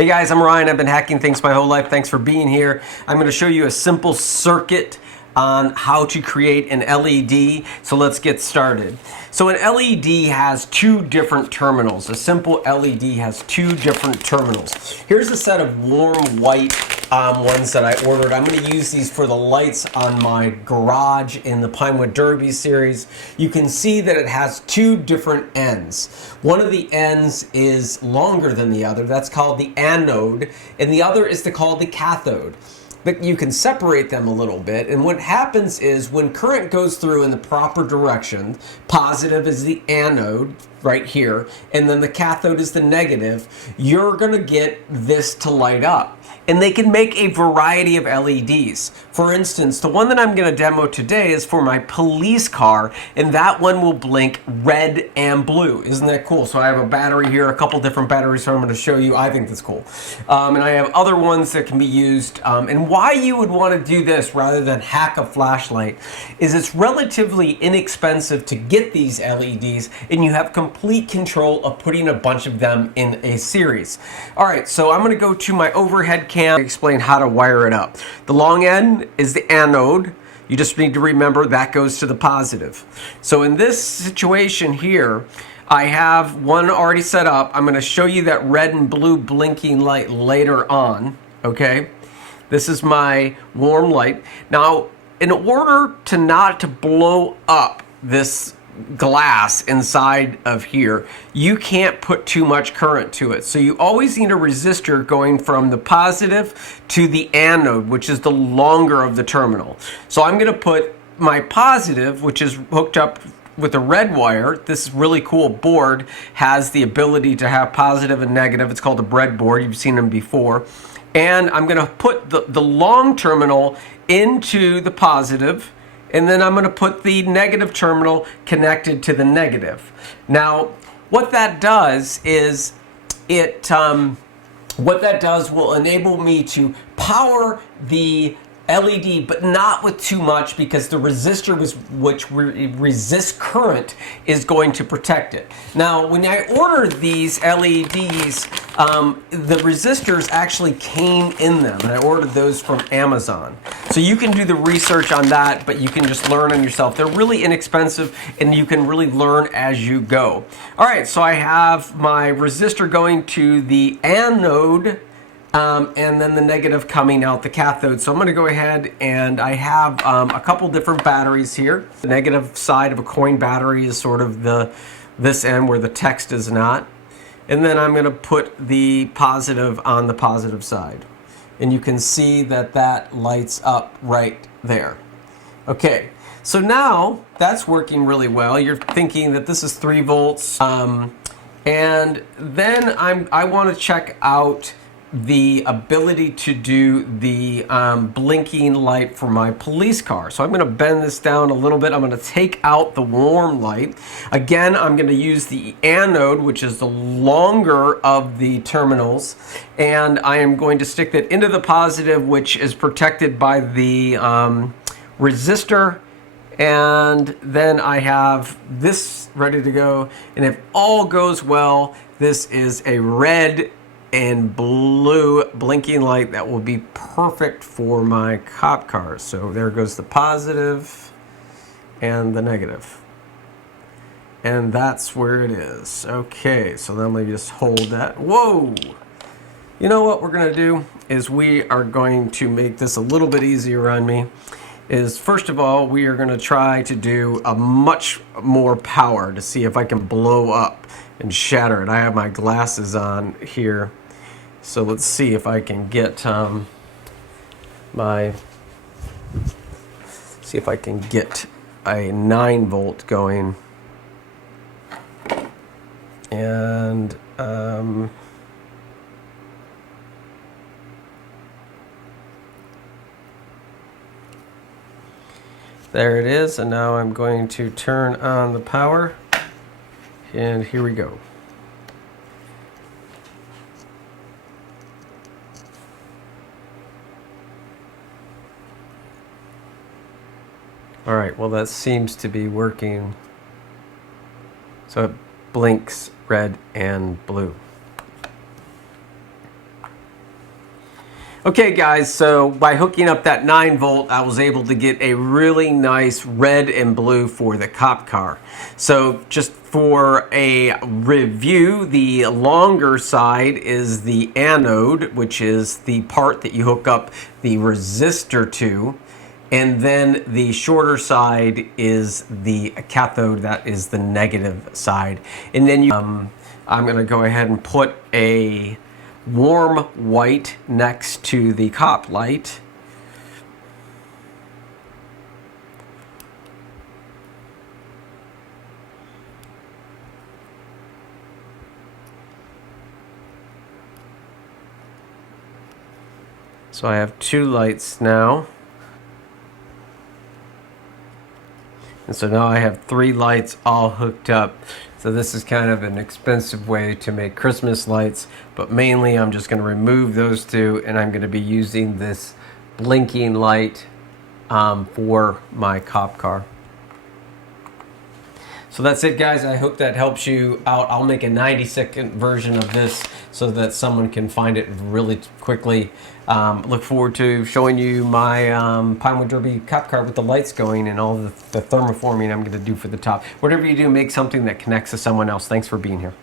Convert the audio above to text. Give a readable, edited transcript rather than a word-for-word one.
Hey guys, I'm Ryan. I've been hacking things my whole life. Thanks for being here. I'm going to show you a simple circuit on how to create an LED. So let's get started. So an LED has two different terminals. A simple LED has two different terminals. Here's a set of warm white ones that I ordered. I'm going to use these for the lights on my garage in the Pinewood Derby series. You can see that it has two different ends. One of the ends is longer than the other. That's called the anode, and the other is called the cathode. But you can separate them a little bit, and what happens is when current goes through in the proper direction, positive is the anode right here, and then the cathode is the negative, you're going to get this to light up. And they can make a variety of LEDs. For instance, the one that I'm going to demo today is for my police car, and that one will blink red and blue. Isn't that cool? So I have a battery here, a couple different batteries, so I'm going to show you. I think that's cool. And I have other ones that can be used. And why you would want to do this rather than hack a flashlight is it's relatively inexpensive to get these LEDs, and you have complete control of putting a bunch of them in a series. All right, so I'm going to go to my overhead cam. Explain how to wire it up. The long end is the anode. You just need to remember that goes to the positive. So in this situation here, I have one already set up. I'm going to show you that red and blue blinking light later on. Okay, this is my warm light. Now, in order to not to blow up this glass inside of here, you can't put too much current to it. So you always need a resistor going from the positive to the anode, which is the longer of the terminal. So I'm going to put my positive, which is hooked up with a red wire. This really cool board has the ability to have positive and negative. It's called a breadboard. You've seen them before. And I'm going to put the long terminal into the positive, and then I'm going to put the negative terminal connected to the negative. Now, what that does is what that does will enable me to power the LED, but not with too much, because the resistor which resists current is going to protect it. Now, when I ordered these LEDs, the resistors actually came in them, and I ordered those from Amazon. So you can do the research on that, but you can just learn them yourself. They're really inexpensive, and you can really learn as you go. All right, so I have my resistor going to the anode, and then the negative coming out the cathode. So I'm going to go ahead, and I have a couple different batteries here. The negative side of a coin battery is sort of this end where the text is not. And then I'm going to put the positive on the positive side. And you can see that that lights up right there. Okay, so now that's working really well. You're thinking that this is 3 volts. And then I want to check out the ability to do the blinking light for my police car. So I'm going to bend this down a little bit. I'm going to take out the warm light. Again, I'm going to use the anode, which is the longer of the terminals, and I am going to stick that into the positive, which is protected by the resistor. And then I have this ready to go, and if all goes well, this is a red and blue blinking light that will be perfect for my cop cars. So there goes the positive and the negative, and that's where it is. Okay, so then let me just hold that. Whoa! You know what we're gonna do is we are going to make this a little bit easier on me. Is first of all, we are going to try to do a much more power to see if I can blow up and shatter it. I have my glasses on here, so let's see if I can get a 9 volt going, and there it is. And now I'm going to turn on the power, and here we go. All right, well, that seems to be working. So it blinks red and blue. Okay guys, so by hooking up that 9 volt, I was able to get a really nice red and blue for the cop car. So just for a review, the longer side is the anode, which is the part that you hook up the resistor to. And then the shorter side is the cathode, that is the negative side. And then I'm gonna go ahead and put a warm white next to the cop light. So I have 2 lights now. And so now I have 3 lights all hooked up. So this is kind of an expensive way to make Christmas lights, but mainly I'm just going to remove those 2 and I'm going to be using this blinking light for my cop car. So that's it guys, I hope that helps you out. I'll make a 90-second version of this so that someone can find it really quickly. Look forward to showing you my Pinewood Derby cop car with the lights going and all the thermoforming I'm going to do for the top. Whatever you do, make something that connects to someone else. Thanks for being here.